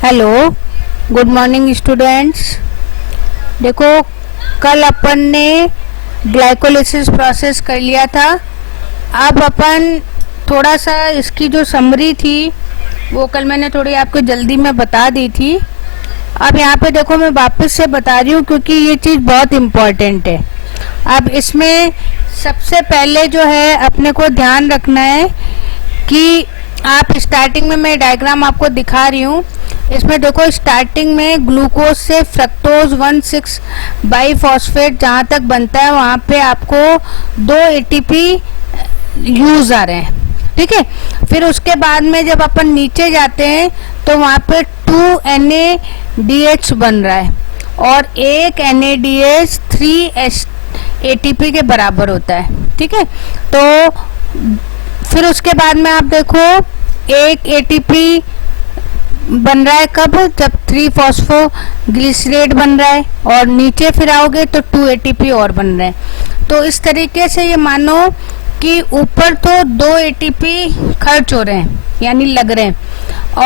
Hello, good morning students. देखो, कल अपन ने ग्लाइकोलिसिस प्रोसेस कर लिया था। अब अपन थोड़ा सा इसकी जो समरी थी वो कल मैंने थोड़ी आपको जल्दी में बता दी थी। अब यहाँ पे देखो मैं वापस से बता रही हूँ क्योंकि ये चीज़ बहुत इम्पोर्टेंट है। अब इसमें सबसे पहले जो है अपने को ध्यान रखना है कि आप स्टार्टिंग में मैं डायग्राम आपको दिखा रही हूँ। इसमें देखो स्टार्टिंग में ग्लूकोज से फ्रक्टोज 1,6 बाईफॉस्फेट जहाँ तक बनता है वहाँ पे आपको 2 एटीपी यूज आ रहे हैं, ठीक है। फिर उसके बाद में जब अपन नीचे जाते हैं तो वहाँ पे 2 NADH बन रहा है और एक NADH 3 ATP के बराबर होता है, ठीक है। तो फिर उसके बाद में आप देखो एक ATP बन रहा है कब, जब 3 फॉस्फोग्लिसरेट बन रहा है और नीचे फिर आओगे तो 2 ATP और बन रहे हैं। तो इस तरीके से ये मानो कि ऊपर तो 2 ATP खर्च हो रहे हैं यानी लग रहे हैं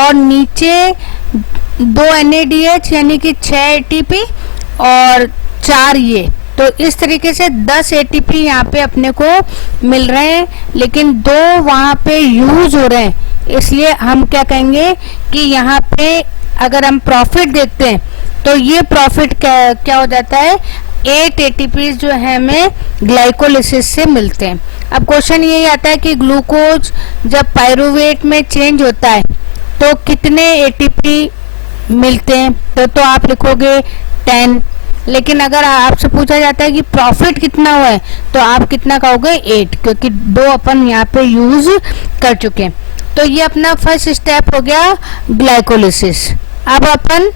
और नीचे 2 NADH यानी कि 6 ATP और 4 ये, तो इस तरीके से 10 ATP यहाँ पे अपने को मिल रहे हैं, लेकिन 2 वहाँ पे यूज हो रहे हैं। इसलिए हम क्या कहेंगे कि यहाँ पे अगर हम प्रॉफिट देखते हैं तो ये प्रॉफिट क्या हो जाता है, 8 ATP जो है हमें ग्लाइकोलिसिस से मिलते हैं। अब क्वेश्चन यही आता है कि ग्लूकोज जब पायरुवेट में चेंज होता है तो कितने ATP मिलते हैं, तो आप लिखोगे 10। लेकिन अगर आपसे पूछा जाता है कि प्रॉफिट कितना हुआ है तो आप कितना कहोगे 8, क्योंकि 2 अपन यहाँ पे यूज कर चुके हैं। तो ये अपना फर्स्ट स्टेप हो गया ग्लाइकोलिसिस। अब अपन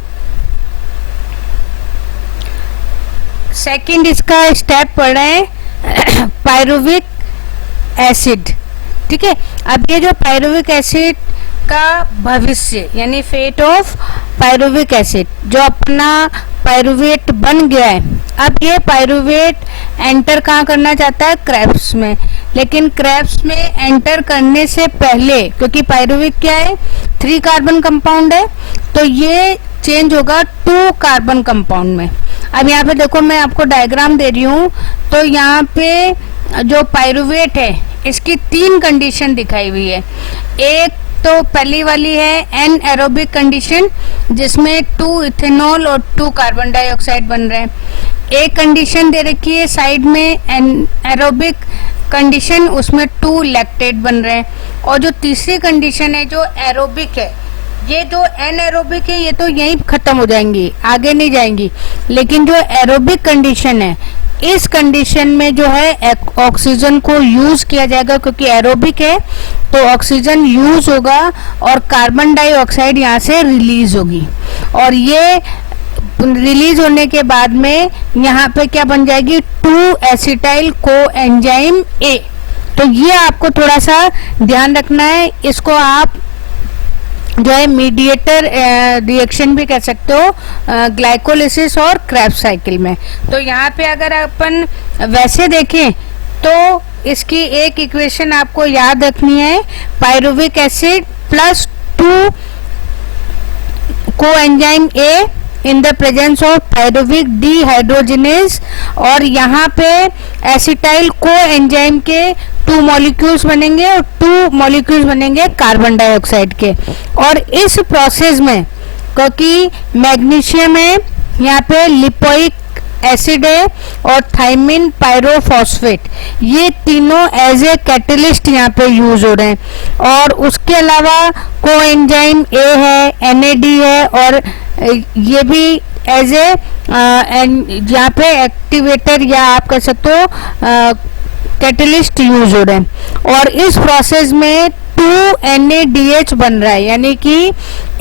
सेकंड इसका स्टेप पढ़ रहे हैं पायरुविक एसिड, ठीक है। अब ये जो पायरुविक एसिड का भविष्य यानी फेट ऑफ पायरुविक एसिड, जो अपना पायरुवेट बन गया है, अब ये पायरुवेट एंटर कहाँ करना चाहता है, क्रेब्स में। लेकिन क्रेब्स में एंटर करने से पहले, क्योंकि पायरुविक क्या है 3 कार्बन कंपाउंड है, तो ये चेंज होगा 2 कार्बन कंपाउंड में। अब यहाँ पे देखो मैं आपको डायग्राम दे रही हूँ, तो यहाँ पे जो पायरुवेट है इसकी 3 कंडीशन दिखाई हुई है। एक तो पहली वाली है एन एरोबिक कंडीशन, जिसमें 2 इथेनॉल और 2 कार्बन डाइऑक्साइड बन रहे हैं। एक कंडीशन दे रखी है साइड में एन एरोबिक कंडीशन, उसमें 2 लैक्टेट बन रहे हैं। और जो तीसरी कंडीशन है जो एरोबिक है, ये जो एन एरोबिक है ये तो यहीं खत्म हो जाएंगी, आगे नहीं जाएंगी। लेकिन जो एरोबिक कंडीशन है, इस कंडीशन में जो है ऑक्सीजन को यूज किया जाएगा, क्योंकि एरोबिक है तो ऑक्सीजन यूज होगा और कार्बन डाइऑक्साइड यहाँ से रिलीज होगी। और ये रिलीज होने के बाद में यहाँ पे क्या बन जाएगी, 2 एसिटाइल कोएंजाइम ए। तो ये आपको थोड़ा सा ध्यान रखना है। इसको आप जो है मीडिएटर रिएक्शन भी कह सकते हो ग्लाइकोलिसिस और क्रेब्स साइकिल में। तो यहाँ पे अगर अपन वैसे देखें तो इसकी एक इक्वेशन आपको याद रखनी है, pyruvic acid plus 2 coenzyme A in the presence of pyruvic dehydrogenase, और यहाँ पे एसिटाइल कोएंजाइम के 2 मॉलिक्यूल्स बनेंगे और 2 मॉलिक्यूल्स बनेंगे कार्बन डाइऑक्साइड के। और इस प्रोसेस में क्योंकि मैग्नीशियम है, यहाँ पे लिपोइक एसिड है और थायमिन पायरोफॉस्फेट, ये तीनों एज ए कैटलिस्ट यहाँ पे यूज हो रहे हैं। और उसके अलावा कोएंजाइम ए है, NAD है और ये भी एज ए यहाँ पे एक्टिवेटर या आप कह सकते हो कैटलिस्ट यूज हो रहे हैं। और इस प्रोसेस में 2 NADH बन रहा है, यानी कि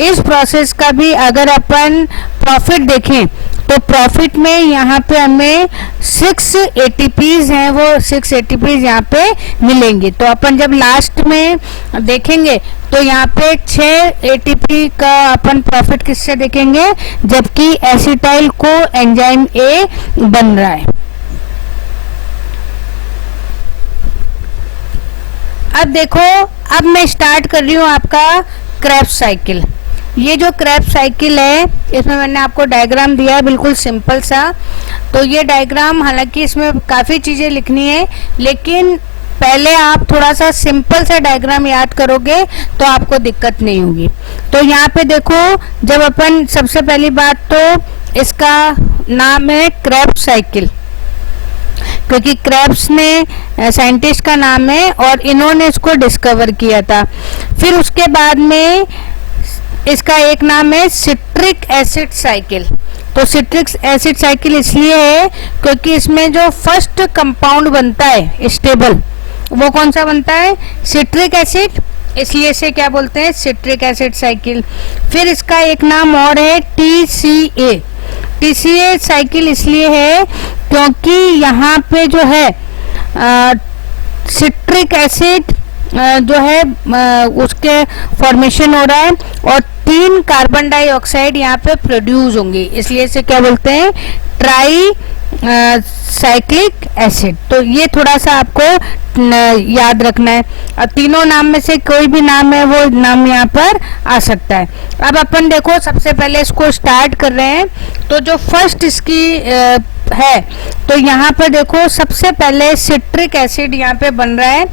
इस प्रोसेस का भी अगर अपन प्रॉफिट देखें तो प्रॉफिट में यहाँ पे हमें 6 ATPs हैं, वो 6 ATPs यहाँ पे मिलेंगे। तो अपन जब लास्ट में देखेंगे तो यहाँ पे 6 ATP का अपन प्रॉफिट किससे देखेंगे, जबकि एसिटाइल को एंजाइम ए बन रहा है। अब देखो, अब मैं स्टार्ट कर रही हूँ आपका क्रेब्स साइकिल। ये जो क्रेब्स साइकिल है इसमें मैंने आपको डायग्राम दिया है बिल्कुल सिंपल सा। तो ये डायग्राम, हालांकि इसमें काफ़ी चीज़ें लिखनी है, लेकिन पहले आप थोड़ा सा सिंपल सा डायग्राम याद करोगे तो आपको दिक्कत नहीं होगी। तो यहाँ पे देखो, जब अपन सबसे पहली बात तो इसका नाम है क्रेब्स साइकिल, क्योंकि क्रेब्स ने साइंटिस्ट का नाम है और इन्होंने इसको डिस्कवर किया था। फिर उसके बाद में इसका एक नाम है सिट्रिक एसिड साइकिल। तो सिट्रिक एसिड साइकिल इसलिए है क्योंकि इसमें जो फर्स्ट कंपाउंड बनता है स्टेबल, वो कौन सा बनता है? सिट्रिक एसिड, इसलिए इसे क्या बोलते हैं? Citric acid cycle. फिर इसका एक नाम और है TCA। TCA साइकिल इसलिए है क्योंकि यहाँ पे जो है सिट्रिक एसिड जो है उसके फॉर्मेशन हो रहा है और 3 कार्बन डाइऑक्साइड यहाँ पे प्रोड्यूस होंगे, इसलिए इसे क्या बोलते हैं? Try cyclic acid. तो ये थोड़ा सा आपको याद रखना है। अब तीनों नाम में से कोई भी नाम है वो नाम यहाँ पर आ सकता है। अब अपन देखो, सबसे पहले इसको स्टार्ट कर रहे हैं। तो जो फर्स्ट इसकी है, तो यहाँ पर देखो सबसे पहले सिट्रिक एसिड यहाँ पे बन रहा है,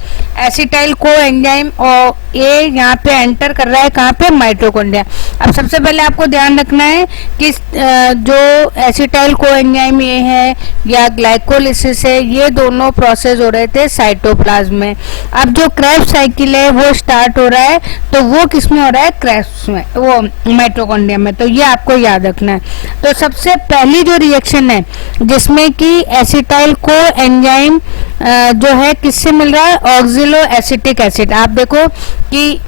एसिटाइल को एंजाइम, और ये यहाँ पे एंटर कर रहा है कहाँ पे? माइटोकॉन्ड्रिया। अब सबसे पहले आपको ध्यान रखना है कि जो एसिटाइल को एंजाइम ये है या ग्लाइकोलिसिस है, ये दोनों प्रोसेस हो रहे थे साइटोप्लाज्म में। अब जो क्रेब्स साइकिल है वो स्टार्ट हो रहा है, तो वो किस में हो रहा है? क्रेब्स में, वो माइटोकॉन्ड्रिया में। तो ये आपको याद रखना है। तो सबसे पहली जो रिएक्शन है जिसमें कि एसिटाइल को एंजाइम जो है किससे मिल रहा है? Oxalo acetic acid. आप देखो कि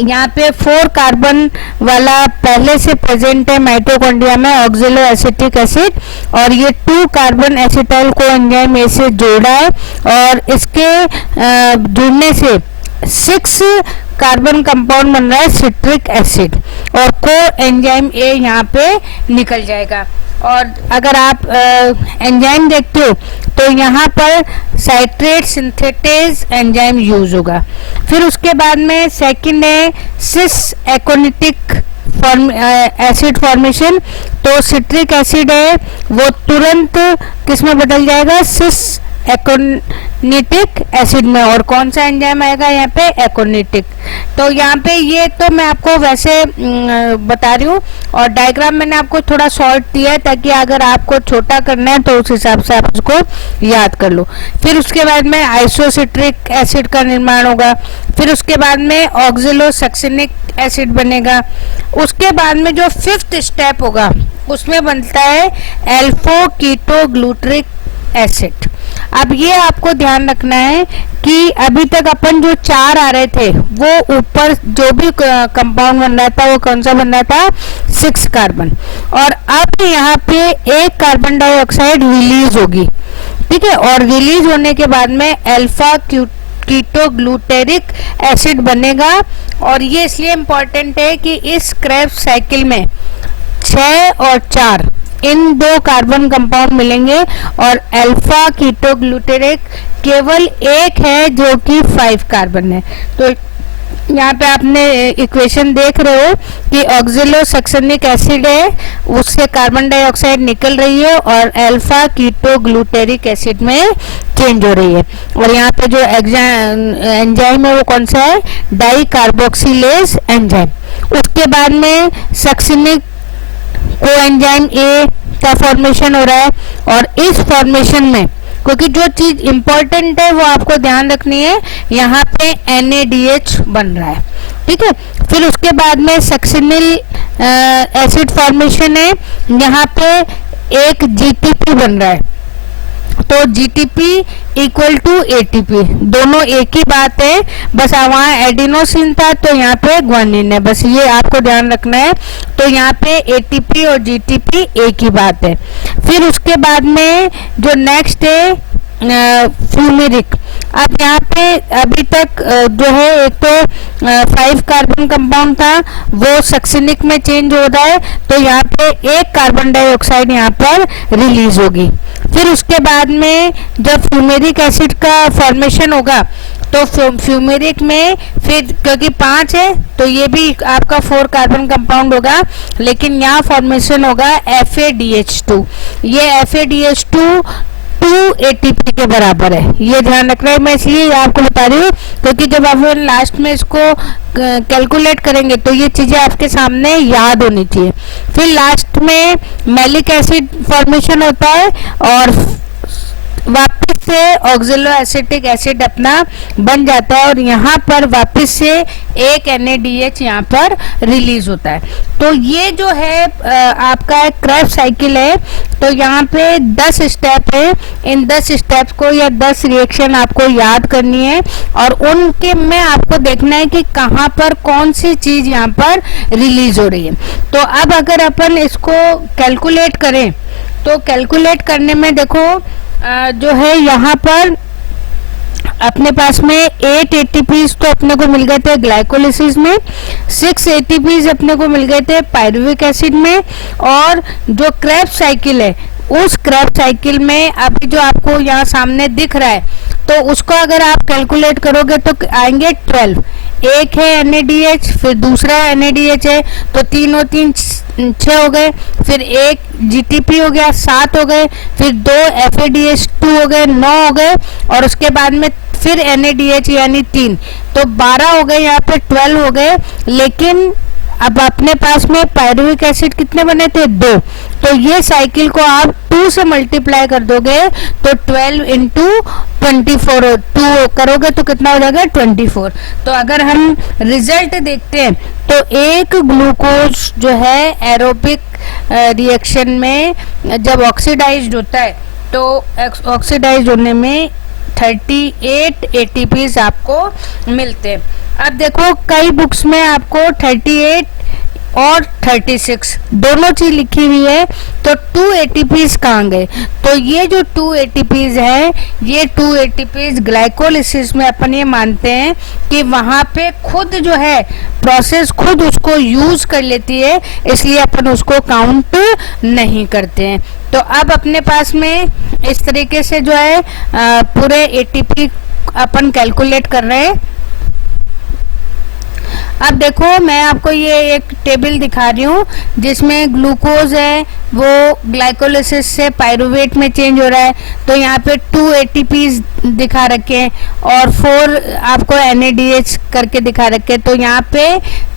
यहाँ पे 4 कार्बन वाला पहले से प्रेजेंट है माइटोकॉन्ड्रिया में, ऑक्सिलो एसिटिक एसिड, और ये 2 carbon acetyl co enzyme A से जोड़ा है और इसके जुड़ने से 6 कार्बन कंपाउंड बन रहा है सिट्रिक एसिड, और को एंजाइम ए यहाँ पे निकल जाएगा। और अगर आप एंजाइम देखते हो तो यहाँ पर साइट्रेट सिंथेटेज एंजाइम यूज होगा। फिर उसके बाद में सेकंड है सिस एकोनिटिक एसिड फॉर्मेशन। तो सिट्रिक एसिड है वो तुरंत किस में बदल जाएगा? सिस एकोनिटिक एसिड में। और कौन सा एंजाइम आएगा यहाँ पे? एकोनिटिक। तो यहाँ पे ये तो मैं आपको वैसे बता रही हूँ, और डायग्राम मैंने आपको थोड़ा शॉर्ट दिया है ताकि अगर आपको छोटा करना है तो उस हिसाब से आप उसको याद कर लो। फिर उसके बाद में आइसोसिट्रिक एसिड का निर्माण होगा। फिर उसके बाद में ऑक्सिलो सक्सिनिक एसिड बनेगा। उसके बाद में जो 5th स्टेप होगा उसमें बनता है एल्फो कीटो ग्लूटरिक एसिड। अब ये आपको ध्यान रखना है कि अभी तक अपन जो 4 आ रहे थे वो ऊपर जो भी कंपाउंड बन रहा था वो कौन सा बन रहा था? 6 कार्बन, और अब यहाँ पे 1 कार्बन डाइऑक्साइड रिलीज होगी, ठीक है। और रिलीज होने के बाद में अल्फा कीटो ग्लूटेरिक एसिड बनेगा। और ये इसलिए इम्पोर्टेंट है कि इस क्रेब्स साइकिल में 6 और 4 इन 2 कार्बन कंपाउंड मिलेंगे और अल्फा कीटोग्लूटेरिक केवल एक है जो कि 5 कार्बन है। तो यहाँ पे आपने इक्वेशन देख रहे हो कि ऑक्सिलो सक्सिनिक एसिड है, उससे कार्बन डाइऑक्साइड निकल रही है और अल्फा कीटोग्लूटेरिक एसिड में चेंज हो रही है। और यहाँ पे जो एंजाइम है वो कौन सा है? Di carboxylase enzyme. उसके बाद में सक्सिनिक को एंजाइम ए का फॉर्मेशन हो रहा है, और इस फॉर्मेशन में क्योंकि जो चीज इंपॉर्टेंट है वो आपको ध्यान रखनी है, यहाँ पे NADH बन रहा है, ठीक है। फिर उसके बाद में सक्सिनिल एसिड फॉर्मेशन है, यहाँ पे एक GTP बन रहा है। तो GTP इक्वल टू ATP, दोनों एक ही बात है, बस वहाँ एडिनोसिन था तो यहाँ पे ग्वानिन है, बस ये आपको ध्यान रखना है। तो यहाँ पे ATP और GTP एक ही बात है। फिर उसके बाद में जो नेक्स्ट है फ्यूमेरिक। अब यहाँ पे अभी तक जो है एक तो 5 कार्बन कंपाउंड था वो सक्सिनिक में चेंज हो रहा है, तो यहाँ पे 1 कार्बन डाइऑक्साइड यहाँ पर रिलीज होगी। फिर उसके बाद में जब फ्यूमेरिक एसिड का फॉर्मेशन होगा तो फ्यूमेरिक में फिर क्योंकि 5 है तो ये भी आपका 4 कार्बन कंपाउंड होगा, लेकिन यहाँ फॉर्मेशन होगा FADH2। ये FADH2 2 ATP के बराबर है, ये ध्यान रखना है। मैं इसलिए आपको बता रही हूँ क्योंकि जब आप लास्ट में इसको कैलकुलेट करेंगे तो ये चीज़ें आपके सामने याद होनी चाहिए। फिर लास्ट में मैलिक एसिड फॉर्मेशन होता है और वापस से ऑक्जेलो एसिटिक एसिड अपना बन जाता है और यहाँ पर वापस से एक NADH यहाँ पर रिलीज होता है। तो ये जो है आपका एक क्रेब्स साइकिल है। तो यहाँ पे 10 स्टेप है, इन 10 स्टेप्स को या 10 रिएक्शन आपको याद करनी है और उनके में आपको देखना है कि कहाँ पर कौन सी चीज़ यहाँ पर रिलीज हो रही है। तो अब अगर अपन इसको कैलकुलेट करें तो कैलकुलेट करने में देखो जो है यहाँ पर अपने पास में 8 ATPs तो अपने को मिल गए थे ग्लाइकोलिसिस में, 6 ATPs अपने को मिल गए थे पायरुविक एसिड में, और जो क्रेब्स साइकिल है उस क्रेब्स साइकिल में अभी जो आपको यहाँ सामने दिख रहा है तो उसको अगर आप कैलकुलेट करोगे तो आएंगे 12। एक है NADH, फिर दूसरा NADH है तो 3 और 3 6 हो गए, फिर एक GTP हो गया 7 हो गए, फिर 2 FADH2 हो गए 9 हो गए, और उसके बाद में फिर NADH यानी 3, तो 12 हो गए, यहाँ पे 12 हो गए। लेकिन अब अपने पास में पायरुविक एसिड कितने बने थे 2, तो ये साइकिल को आप 2 से मल्टीप्लाई कर दोगे तो 12 इंटू 24 2 करोगे तो कितना हो जाएगा 24। तो अगर हम रिजल्ट देखते हैं तो एक ग्लूकोज जो है एरोबिक रिएक्शन में जब ऑक्सीडाइज्ड होता है तो ऑक्सीडाइज होने में 38 ATPs आपको मिलते हैं। अब देखो कई बुक्स में आपको 38 और 36 दोनों चीज लिखी हुई है, तो 2 ATPs कहाँ गए? तो ये जो 2 ATPs है, ये 2 ATPs ग्लाइकोलिसिस में अपन ये मानते हैं कि वहाँ पे खुद जो है प्रोसेस खुद उसको यूज कर लेती है, इसलिए अपन उसको काउंट नहीं करते हैं। तो अब अपने पास में इस तरीके से जो है पूरे ATP अपन कैलकुलेट कर रहे हैं। अब देखो मैं आपको ये एक टेबल दिखा रही हूँ जिसमें ग्लूकोज है वो ग्लाइकोलिसिस से पायरुवेट में चेंज हो रहा है, तो यहाँ पे 2 ATPs दिखा रखे हैं और 4 आपको NADH करके दिखा रखे हैं। तो यहाँ पे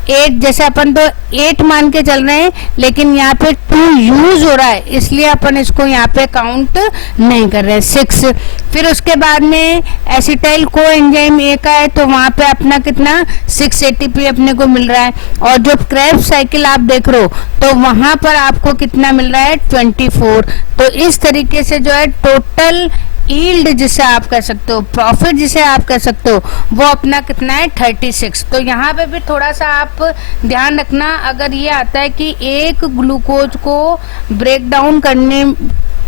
8 जैसे अपन तो 8 मान के चल रहे हैं, लेकिन यहाँ पे 2 यूज हो रहा है इसलिए अपन इसको यहाँ पे काउंट नहीं कर रहे हैं 6। फिर उसके बाद में एसिटाइल को एंजाइम ए का है तो वहाँ पे अपना कितना 6 ATP अपने को मिल रहा है, और जो क्रेब्स साइकिल आप देख रहे हो तो वहाँ पर आपको कितना मिल रहा है 24। तो इस तरीके से जो है टोटल यील्ड जिसे आप कह सकते हो, प्रॉफिट जिसे आप कह सकते हो, वो अपना कितना है 36। तो यहाँ पे भी थोड़ा सा आप ध्यान रखना, अगर ये आता है कि एक ग्लूकोज को ब्रेक डाउन करने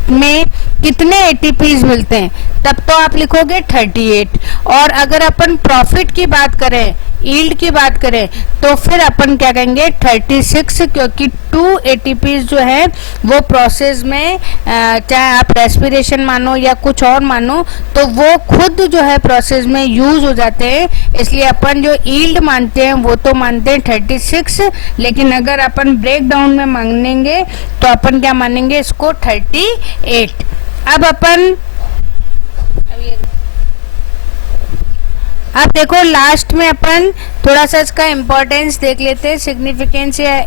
में कितने ATPs मिलते हैं, तब तो आप लिखोगे 38। और अगर अपन प्रॉफिट की बात करें, यील्ड की बात करें, तो फिर अपन क्या कहेंगे 36, क्योंकि 2 ATPs जो है वो प्रोसेस में चाहे आप रेस्पिरेशन मानो या कुछ और मानो, तो वो खुद जो है प्रोसेस में यूज हो जाते हैं, इसलिए अपन जो यील्ड मानते हैं वो तो मानते हैं 36, लेकिन अगर अपन ब्रेक डाउन में मानेंगे तो अपन क्या मानेंगे इसको 38। अब अपन अब देखो लास्ट में अपन थोड़ा सा इसका इम्पोर्टेंस देख लेते हैं, सिग्निफिकेंस या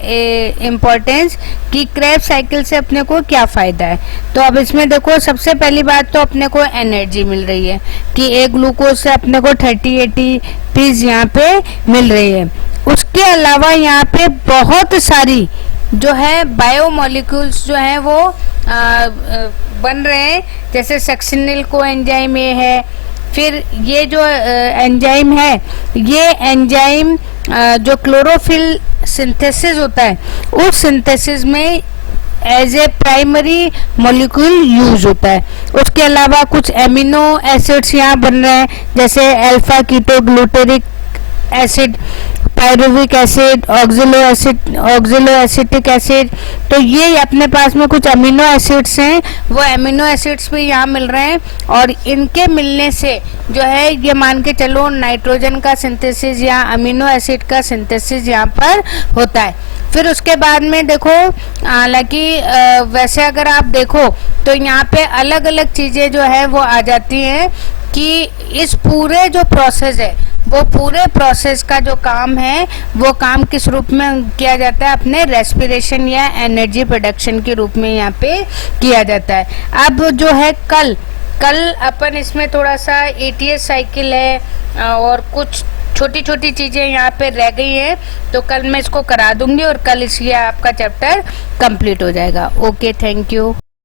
इम्पोर्टेंस कि क्रेब्स साइकिल से अपने को क्या फ़ायदा है। तो अब इसमें देखो सबसे पहली बात तो अपने को एनर्जी मिल रही है कि एक ग्लूकोज से अपने को 30 ATPs यहाँ पे मिल रही है। उसके अलावा यहाँ पे बहुत सारी जो है बायोमोलिक्यूल्स जो हैं वो बन रहे हैं, जैसे सक्सिनिल को एंजाइम ए है। फिर ये जो एंजाइम है, ये एंजाइम जो क्लोरोफिल सिंथेसिस होता है उस सिंथेसिस में as a primary molecule use होता है। उसके अलावा कुछ एमिनो एसिड्स यहाँ बन रहे हैं, जैसे alpha keto glutaric acid. Pyruvic acid, oxalo acetic acid. तो ये अपने पास में कुछ अमीनो एसिड्स हैं, वो अमीनो एसिड्स भी यहाँ मिल रहे हैं, और इनके मिलने से जो है ये मान के चलो नाइट्रोजन का सिंथेसिस या अमीनो एसिड का सिंथेसिस यहाँ पर होता है। फिर उसके बाद में देखो, हालांकि वैसे अगर आप देखो तो यहाँ पे अलग अलग चीज़ें जो है वो आ जाती हैं कि इस पूरे जो प्रोसेस है, वो पूरे प्रोसेस का जो काम है वो काम किस रूप में किया जाता है, अपने रेस्पिरेशन या एनर्जी प्रोडक्शन के रूप में यहाँ पे किया जाता है। अब जो है कल अपन इसमें थोड़ा सा ATS साइकिल है और कुछ छोटी छोटी चीज़ें यहाँ पे रह गई हैं, तो कल मैं इसको करा दूंगी और कल इसलिए आपका चैप्टर कंप्लीट हो जाएगा। Okay, thank you.